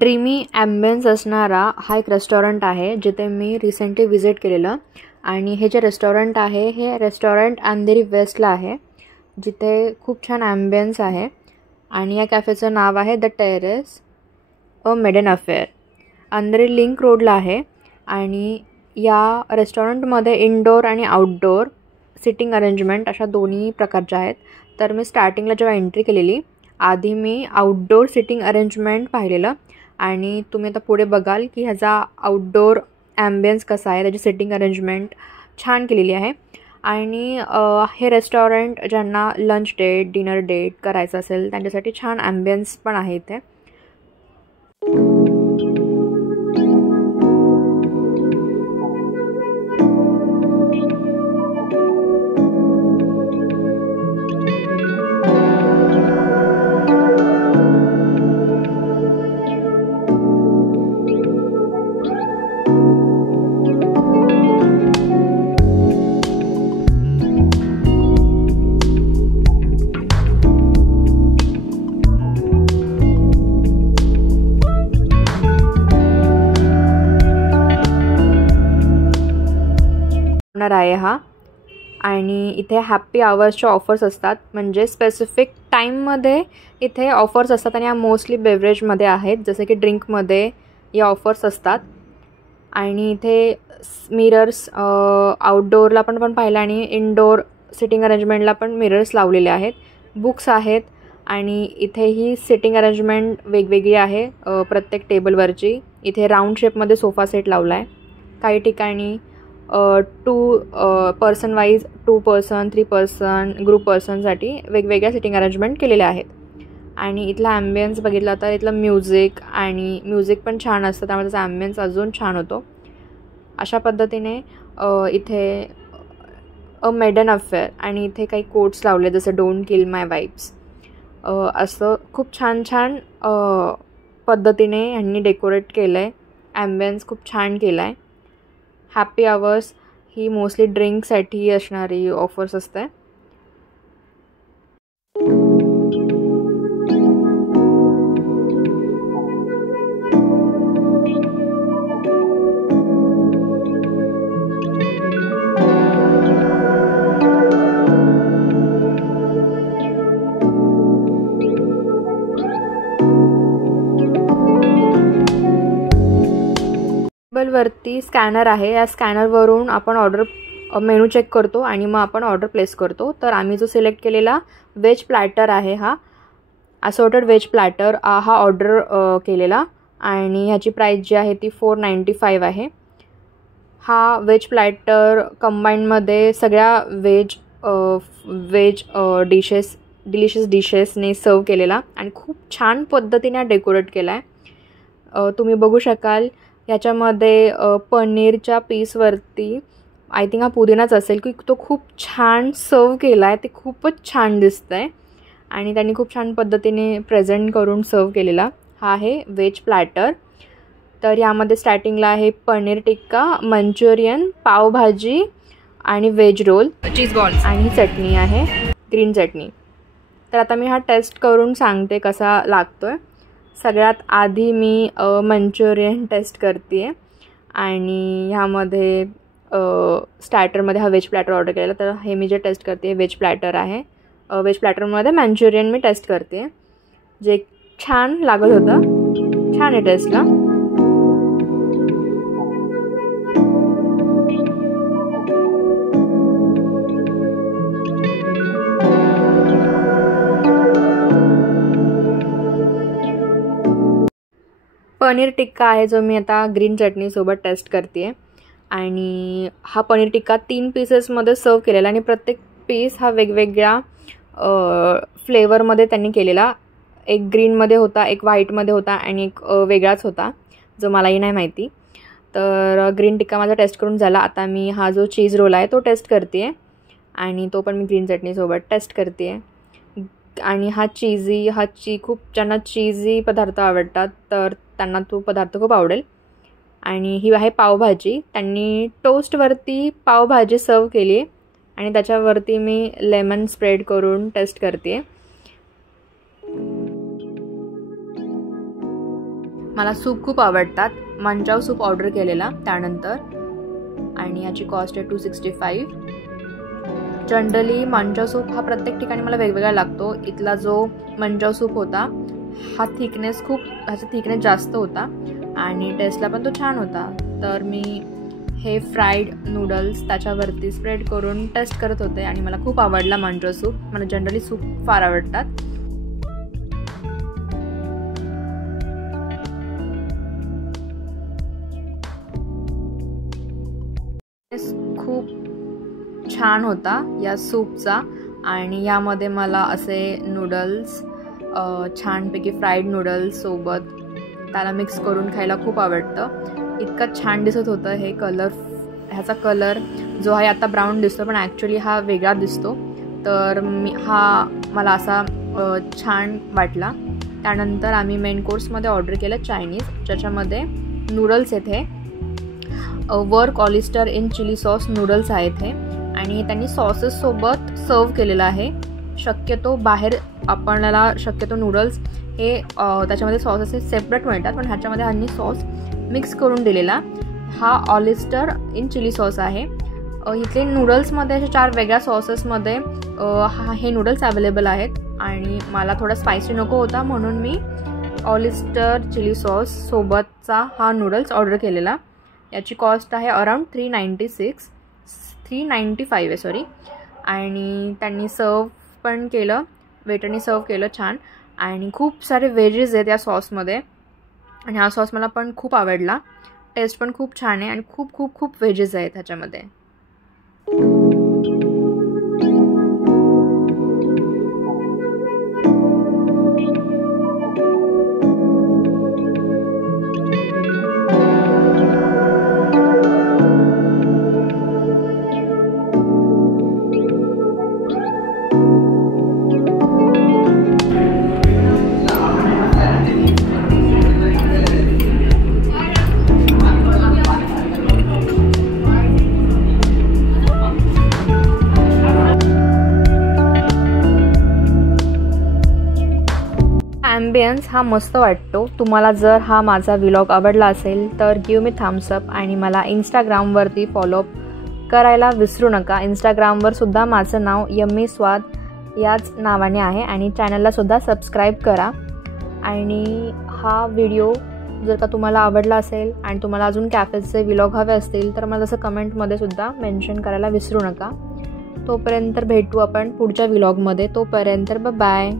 Dreamy ambience असणारा हा एक रेस्टॉरंट आहे जिथे मी रिसेंटली विजिट केलेलं. आणि हे जे रेस्टॉरंट आहे हे रेस्टॉरंट अंधेरी वेस्टला आहे, जिथे खूप छान ॲम्बियन्स आहे. आणि या कॅफेचं नाव आहे the terrace a maiden affair. Andheri link रोडला आहे. आणि या रेस्टॉरंटमध्ये इनडोअर आणि आउटडोअर सिटिंग अरेंजमेंट अशा दोन्ही प्रकारच्या आहेत. तर मी स्टार्टिंगला जेव्हा एंट्री केलेली आधी मी आउटडोअर सिटिंग अरेंजमेंट पाहिलेलं. आणि तुम्ही आता पुढे बघाल की ह्याचा आउटडोअर ॲम्बियन्स कसा आहे, त्याची सिटिंग अरेंजमेंट छान केलेली आहे. आणि हे रेस्टॉरंट ज्यांना लंच डेट डिनर डेट करायचं असेल त्यांच्यासाठी छान ॲम्बियन्स पण आहे इथे. आहे हा. आणि इथे हॅपी आवर्सच्या ऑफर्स असतात, म्हणजे स्पेसिफिक टाईममध्ये इथे ऑफर्स असतात. आणि या मोस्टली बेवरेजमध्ये आहेत, जसे की ड्रिंकमध्ये या ऑफर्स असतात. आणि इथे मिरर्स आउटडोअरला पण पाहिलं आणि इनडोअर सिटिंग अरेंजमेंटला पण मिरर्स लावलेले आहेत. बुक्स आहेत. आणि इथेही सिटिंग अरेंजमेंट वेगवेगळी आहे प्रत्येक टेबलवरची. इथे राऊंड शेपमध्ये सोफा सेट लावला आहे. काही ठिकाणी 2 person wise 2 person 3 person group पर्सनसाठी वेगवेगळ्या सिटिंग अरेंजमेंट केलेल्या आहेत. आणि इथला ॲम्बियन्स बघितला तर इथलं म्युझिक पण छान असतं, त्यामुळे त्याचा ॲम्बियन्स अजून छान होतो. अशा पद्धतीने इथे अ मेडन अफेअर आणि इथे काही कोट्स लावले जसे डोंट किल माय वाईब्स असं खूप छान छान पद्धतीने ह्यांनी डेकोरेट केलं आहे. ॲम्बियन्स खूप छान केला आहे. हॅपी आवर्स ही मोस्टली ड्रिंकसाठी असणारी ऑफर्स असते. टेबलवरती स्कॅनर आहे. या स्कॅनरवरून आपण मेनू चेक करतो आणि मग आपण ऑर्डर प्लेस करतो. तर आम्ही जो सिलेक्ट केलेला व्हेज प्लॅटर आहे, हा असॉर्टेड व्हेज प्लॅटर हा ऑर्डर केलेला. आणि ह्याची प्राईस जी आहे ती 495 आहे. हा व्हेज प्लॅटर कंबाईनमध्ये सगळ्या व्हेज डिलिशियस डिशेसने सर्व केलेला आणि खूप छान पद्धतीने डेकोरेट केला आहे. तुम्ही बघू शकाल याच्यामध्ये पनीरच्या पीसवरती आय थिंक हा पुदिनाच असेल की तो खूप छान सर्व केला आहे. ते खूपच छान दिसतं आहे आणि त्यांनी खूप छान पद्धतीने प्रेझेंट करून सर्व केलेला हा आहे व्हेज प्लॅटर. तर यामध्ये स्टार्टिंगला आहे पनीर टिक्का, मंचुरियन, पावभाजी आणि व्हेज रोल, चीज बॉल्स आणि चटणी आहे ग्रीन चटणी. तर आता मी हा टेस्ट करून सांगते कसा लागतो आहे. सगळ्यात आधी मी मंचुरियन टेस्ट करते आहे. आणि ह्यामध्ये स्टार्टरमध्ये हा व्हेज प्लॅटर ऑर्डर केलेला. तर हे मी जे टेस्ट करते आहे व्हेज प्लॅटर आहे. व्हेज प्लॅटरमध्ये मंचुरियन मी टेस्ट करते, जे छान लागत होतं. छान आहे टेस्टला. पनीर टिक्का आहे जो मी आता ग्रीन चटणीसोबत टेस्ट करते आहे. आणि हा पनीर टिक्का 3 पीसेसमध्ये सर्व केलेला आणि प्रत्येक पीस हा वेगवेगळ्या फ्लेवरमध्ये त्यांनी केलेला. एक ग्रीनमध्ये होता, एक व्हाईटमध्ये होता आणि एक वेगळाच होता जो मलाही नाही माहिती. तर ग्रीन टिक्का माझा टेस्ट करून झाला. आता मी हा जो चीज रोल आहे तो टेस्ट करते आहे आणि तो पण मी ग्रीन चटणीसोबत टेस्ट करते आहे. आणि हा खूप ज्यांना चीजी पदार्थ आवडतात तर त्यांना तो पदार्थ खूप आवडेल. आणि ही आहे पावभाजी. त्यांनी टोस्टवरती पावभाजी सर्व केली आहे आणि त्याच्यावरती मी लेमन स्प्रेड करून टेस्ट करते आहे. मला सूप खूप आवडतात. मंचाव सूप ऑर्डर केलेला त्यानंतर, आणि याची कॉस्ट आहे 265. जनरली मंचाव सूप हा प्रत्येक ठिकाणी मला वेगवेगळा लागतो. इथला जो मंचाव सूप होता हा ह्याचा थिकनेस जास्त होता आणि टेस्टला पण तो छान होता. तर मी हे फ्राईड नूडल्स त्याच्यावरती स्प्रेड करून टेस्ट करत होते आणि मला खूप आवडला मंचाव सूप. मला जनरली सूप फार आवडतात. खूप छान होता या सूपचा, आणि यामध्ये मला असे नूडल्स छानपैकी फ्राईड नूडल्स सोबत त्याला मिक्स करून खायला खूप आवडतं. इतकं छान दिसत होतं हे ह्याचा कलर जो आहे आता ब्राऊन दिसतो, पण ॲक्च्युली हा वेगळा दिसतो. तर मला असा छान वाटला. त्यानंतर आम्ही मेन कोर्समध्ये ऑर्डर केलं चायनीज, ज्याच्यामध्ये नूडल्स येथे वर्क ऑलिस्टर इन चिली सॉस नूडल्स आहेत हे, आणि त्यांनी सॉसेससोबत सर्व केलेलं आहे. शक्यतो बाहेर आपल्याला नूडल्स हे त्याच्यामध्ये सॉसेस हे सेपरेट मिळतात, पण ह्याच्यामध्ये ह्यांनी सॉस मिक्स करून दिलेला. हा ऑलिस्टर इन चिली सॉस आहे. इथले नूडल्समध्ये अशा 4 वेगळ्या सॉसेसमध्ये हे नूडल्स अवेलेबल आहेत, आणि मला थोडा स्पायसी नको होता म्हणून मी ऑलिस्टर चिली सॉस सोबतचा हा नूडल्स ऑर्डर केलेला. याची कॉस्ट आहे अराउंड 395 आहे सॉरी. आणि त्यांनी वेटरनी सर्व केलं छान, आणि खूप सारे व्हेजेस आहेत या सॉसमध्ये, आणि हा सॉस मला पण खूप आवडला. टेस्ट पण खूप छान आहे आणि खूप खूप खूप व्हेजेस आहेत ह्याच्यामध्ये. ॲम्बियन्स हा मस्त वाटतो. तुम्हाला जर हा माझा व्लॉग आवडला असेल तर गिव मी थम्स अप, आणि मला इंस्टाग्रामवरती फॉलोअप करायला विसरू नका. इंस्टाग्रामवर सुद्धा माझं नाव यम्मी स्वाद याच नावाने आहे, आणि चॅनललासुद्धा सबस्क्राईब करा. आणि हा व्हिडिओ जर का तुम्हाला आवडला असेल आणि तुम्हाला अजून कॅफेचे व्लॉग हवे असतील तर मला जसं कमेंटमध्ये सुद्धा मेन्शन करायला विसरू नका. तोपर्यंत भेटू आपण पुढच्या व्लॉगमध्ये. तोपर्यंत बाय.